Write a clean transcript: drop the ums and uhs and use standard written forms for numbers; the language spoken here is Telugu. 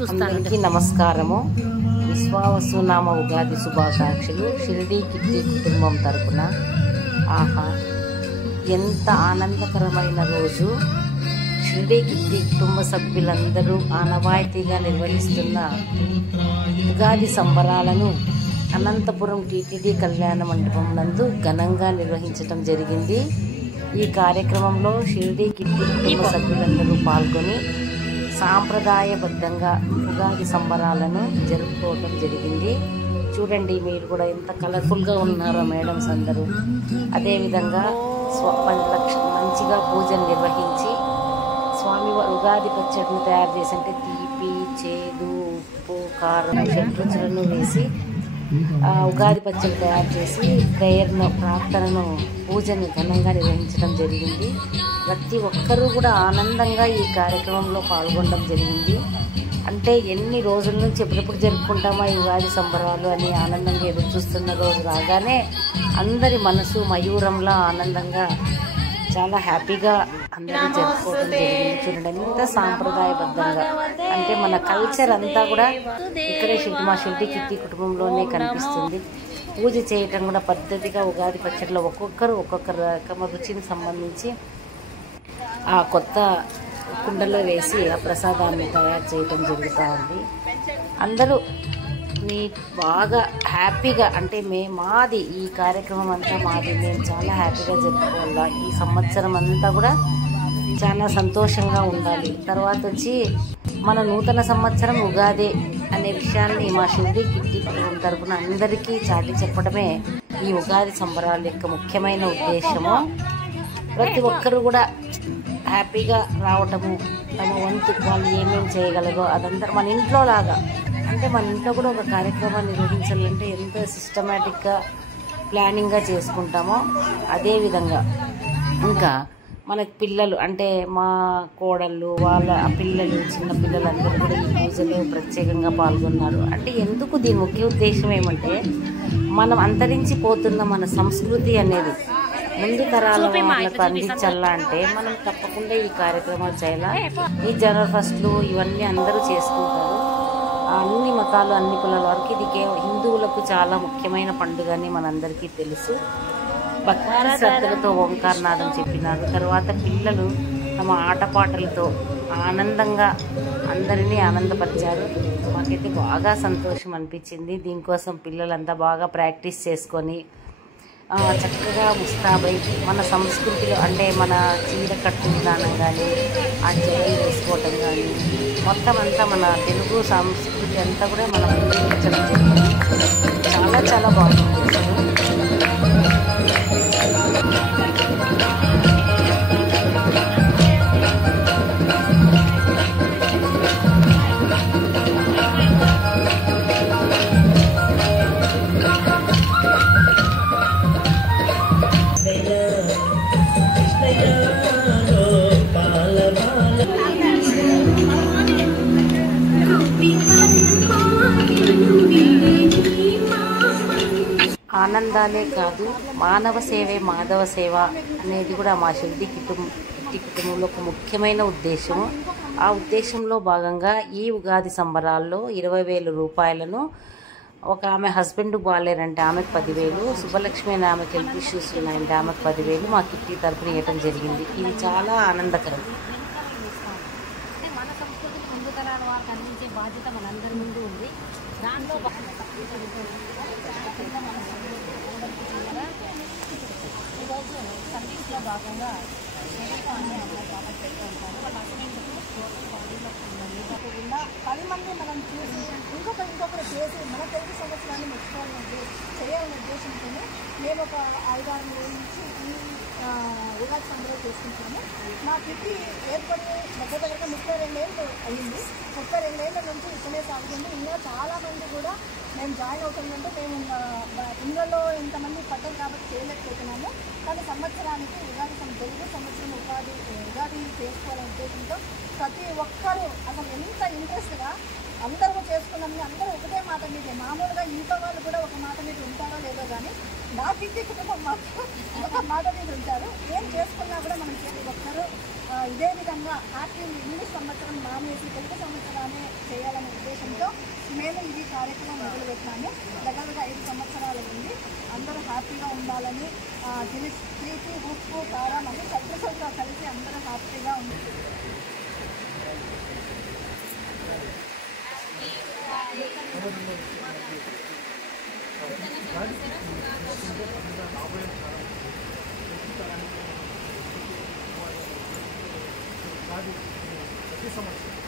అందరికీ నమస్కారము. విశ్వావసునామ ఉగాది శుభాకాంక్షలు. షిరిడి కిట్టి కుటుంబం తరపున. ఆహా, ఎంత ఆనందకరమైన రోజు! షిరిడి కిట్టి కుటుంబ సభ్యులందరూ ఆనవాయితీగా నిర్వహిస్తున్న ఉగాది సంబరాలను అనంతపురం టీటీడీ కళ్యాణ మండపం నందు ఘనంగా నిర్వహించడం జరిగింది. ఈ కార్యక్రమంలో షిరిడి కిట్టి కుటుంబ సభ్యులందరూ పాల్గొని సాంప్రదాయబద్ధంగా ఉగాది సంబరాలను జరుపుకోవడం జరిగింది. చూడండి, మీరు కూడా ఎంత కలర్ఫుల్గా ఉన్నారో మేడమ్స్ అందరూ. అదేవిధంగా మంచిగా పూజలు నిర్వహించి స్వామివారి ఉగాది పచ్చడిని తయారు చేసి, అంటే తీపి, చేదు, ఉప్పు, కారం, షడ్రుచులను వేసి ఉగాది పచ్చడి తయారు చేసి ప్రేయర్ను, ప్రార్థనను, పూజను ఘనంగా నిర్వహించడం జరిగింది. ప్రతి ఒక్కరూ కూడా ఆనందంగా ఈ కార్యక్రమంలో పాల్గొనడం జరిగింది. అంటే ఎన్ని రోజుల నుంచి ఎప్పుడెప్పుడు జరుపుకుంటామా ఈ ఉగాది సంబరాలు అని ఆనందంగా ఎదురు చూస్తున్న రోజు రాగానే అందరి మనసు మయూరంలా ఆనందంగా చాలా హ్యాపీగా అందరూ జరుపుకోవడం జరిగింది. చూడండి, ఎంత సాంప్రదాయబద్ధంగా, అంటే మన కల్చర్ అంతా కూడా ఇక్కడే మా షిరిడి కిట్టి కుటుంబంలోనే కనిపిస్తుంది. పూజ చేయటం కూడా పద్ధతిగా ఉగాది పచ్చడిలో ఒక్కొక్క రకమ రుచిని సంబంధించి ఆ కొత్త కుండలో వేసి ఆ ప్రసాదాన్ని తయారు చేయడం జరుగుతూ ఉంది. అందరూ బాగా హ్యాపీగా, అంటే మాది ఈ కార్యక్రమం అంతా మాది, మేము చాలా హ్యాపీగా జరుపుకోవాలా, ఈ సంవత్సరం అంతా కూడా చాలా సంతోషంగా ఉండాలి. తర్వాత వచ్చి మన నూతన సంవత్సరం ఉగాదే అనే విషయాన్ని మా షిరిడి కిట్టి కుటుంబం తరపున అందరికీ చాటి చెప్పడమే ఈ ఉగాది సంబరాల యొక్క ముఖ్యమైన ఉద్దేశము. ప్రతి ఒక్కరూ కూడా హ్యాపీగా రావటము, తమ వంతు వాళ్ళు ఏమేమి చేయగలరో అదంతా మన ఇంట్లో లాగా, అంటే మన ఇంట్లో కూడా ఒక కార్యక్రమాన్ని నిర్వహించాలంటే ఎంత సిస్టమేటిక్గా ప్లానింగ్గా చేసుకుంటామో అదేవిధంగా ఇంకా మన పిల్లలు, అంటే మా కోడళ్ళు వాళ్ళ పిల్లలు, చిన్న పిల్లలందరూ కూడా ఈ పూజలో ప్రత్యేకంగా పాల్గొన్నారు. అంటే ఎందుకు దీని ముఖ్య ఉద్దేశం ఏమంటే, మనం అంతరించిపోతున్న మన సంస్కృతి అనేది ముందు తరాల వాళ్ళకు అందించాలా అంటే మనం తప్పకుండా ఈ కార్యక్రమాలు చేయాలా. ఈ జనవరి ఫస్ట్లు ఇవన్నీ అందరూ చేసుకుంటారు, అన్ని మతాలు, అన్ని కులాల వరకు. ఇది హిందువులకు చాలా ముఖ్యమైన పండుగ అని మనందరికీ తెలుసు. భక్తి శ్రద్ధలతో ఓంకారనాదం చెప్పినారు. తర్వాత పిల్లలు తమ ఆటపాటలతో ఆనందంగా అందరినీ ఆనందపరిచారు. మాకైతే బాగా సంతోషం అనిపించింది. దీనికోసం పిల్లలంతా బాగా ప్రాక్టీస్ చేసుకొని చక్కగా ముస్తాబై మన సంస్కృతిలో, అంటే మన చీర కట్టు విధానం కానీ, ఆ జడలు వేసుకోవటం కానీ, మొత్తం అంతా మన తెలుగు సంస్కృతి అంతా కూడా మనం చూపించడం జరిగింది. చాలా చాలా బాగుంది. ఆనందాలే కాదు, మానవ సేవే మాధవ సేవ అనేది కూడా మా షిరిడి కిట్టి కుటుంబంలో ఒక ముఖ్యమైన ఉద్దేశము. ఆ ఉద్దేశంలో భాగంగా ఈ ఉగాది సంబరాల్లో 20,000 రూపాయలను ఒక ఆమె హస్బెండ్ బాగాలేరంటే ఆమెకు 10,000, శుభలక్ష్మి అనే ఆమెకు హెల్త్ ఇష్యూస్ ఉన్నాయంటే ఆమెకు 10,000 మా కిట్టి తరపున ఇవ్వటం జరిగింది. ఇది చాలా ఆనందకరం. మన సంస్కృతిని ముందు తరాల వారికి అందించే బాధ్యత మనందరి ముందు ఉంది. దాంట్లో ఈరోజు సర్వీస్లో భాగంగా కాకుండా 10 మంది మనం చూసి ఇంకొకరు చేసి మన తెలుగు సంవత్సరాన్ని మెచ్చుకోవాలని చేయాలనే ఉద్దేశంతోనే మేము ఒక 5-6 నెలల నుంచి ఈ ఉగాది సంబరాలు చేసుకుంటాము. మా కిట్టి ఏర్పడి దగ్గరగా 32 ఏళ్ళు అయ్యింది. 32 ఏళ్ళ నుంచి ఇక్కడే సాగుతుంది. ఇంకా చాలామంది కూడా మేము జాయిన్ అవుతుందంటే మేము ఇందులో ఇంతమంది పడ్డారు కాబట్టి చేయలేకపోతున్నాము. కానీ సంవత్సరానికి తెలుగు సంవత్సరం ఉగాది చేసుకోవాలనే ఉద్దేశంతో ప్రతి ఒక్కరూ అసలు ఎంత ఇంట్రెస్ట్గా అందరూ చేసుకున్నాము. అందరూ ఒకటే మాట మీద, మామూలుగా ఇంట్లో వాళ్ళు కూడా ఒక మాట మీద ఉంటారో లేదో కానీ నా కిట్టి కుటుంబం మాత్రం ఒక మాట మీద ఉంటారు. ఏం చేసుకున్నా కూడా మనం ప్రతి ఒక్కరూ ఇదే విధంగా హ్యాపీ ఇంగ్లీష్ సంవత్సరం మానేసి తెలుగు సంవత్సరాన్ని చేయాలని మేము ఇది కార్యక్రమం మొదలుపెట్టినాము. దగ్గరగా 5 సంవత్సరాల నుండి అందరూ హ్యాపీగా ఉండాలని తీపి ఉప్పు కారం అని సభ్యులుగా కలిసి అందరూ హ్యాపీగా ఉండాలి. ప్రతి సంవత్సరం